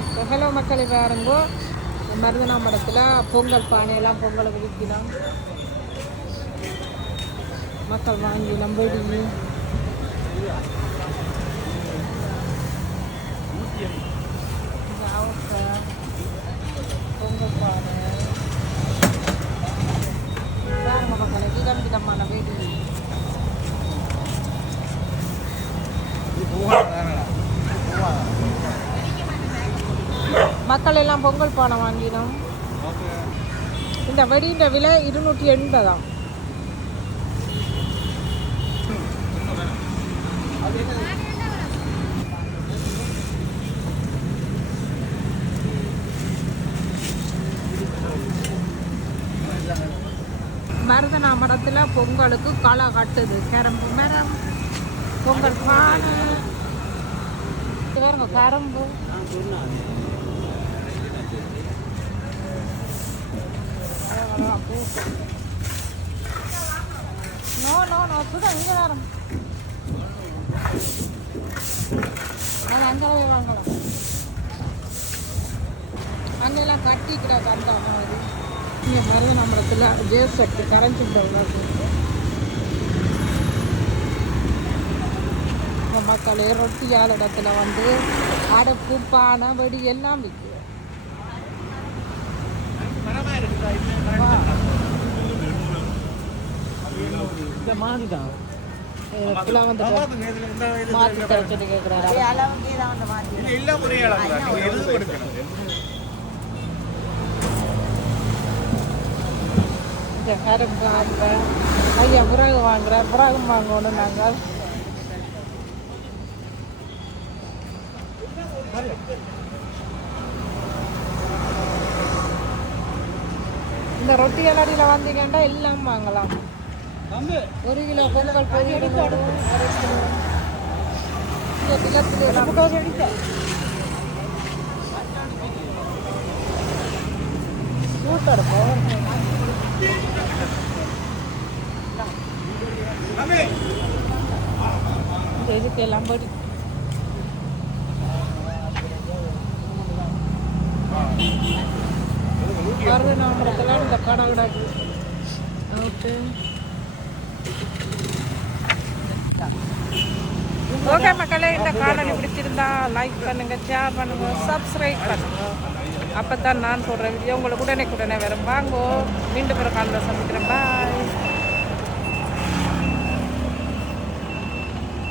மக்கள் ஹலோ மக்கள் பாருங்கோ மருதனா மடத்தில் பொங்கல் பானையெல்லாம் பொங்கலுக்கு விற்கலாம் மக்கள் வாங்கி நம்படி பொங்கல் பானை பாருங்க மக்களை விதம் விதமான வெடி மக்கள் எல்லாம் பொங்கல் பானை வாங்கினோம். இந்த வெடியின் விலை 280. மருதனா மரத்தில் பொங்கலுக்கு களை கட்டுது கரும்பு மரம் பொங்கல் பானை பாருங்க கரும்பு நோ நோ நோ சுதான் இங்கே நேரம் நாங்கள் அங்கே வாங்கலாம் அங்கெல்லாம் கட்டிக்கிறாங்க அந்த மாதிரி இங்கே மருதனா மரத்தில் ஜேஸ் சக்தி கரைஞ்சிட்டு மக்களே ரொட்டியால் இடத்துல வந்து அடுப்பு பானை வெடி எல்லாம் விற்கும். இந்த மாதிரி தான் மாற்றி தச்சுட்டு கேட்குறாரு. இந்த கரும்பு வாங்குறேன் ஐயா புறாகு வாங்குறேன் புறாகும் வாங்கணும் நாங்கள். இந்த ரொட்டி அலடியில் வந்தீங்கன்னா எல்லாம் வாங்கலாம். 1 கிலோ பொங்கல் பொரியல் இதுக்கு எல்லாம் படி மருதனா மரத்தில் இந்த கடை கிடக்கு. ஓகே மக்களே, இந்த காணொலி பிடிச்சிருந்தா லைக் பண்ணுங்க, ஷேர் பண்ணுங்க, சப்ஸ்கிரைப் பண்ணுங்க. அப்போ தான் நான் சொல்கிற வீடியோ உங்களுக்கு உடனே வரும். வாங்கோ மீண்டும் ஒரு காலையில் சந்திக்கிறேன். பாய்.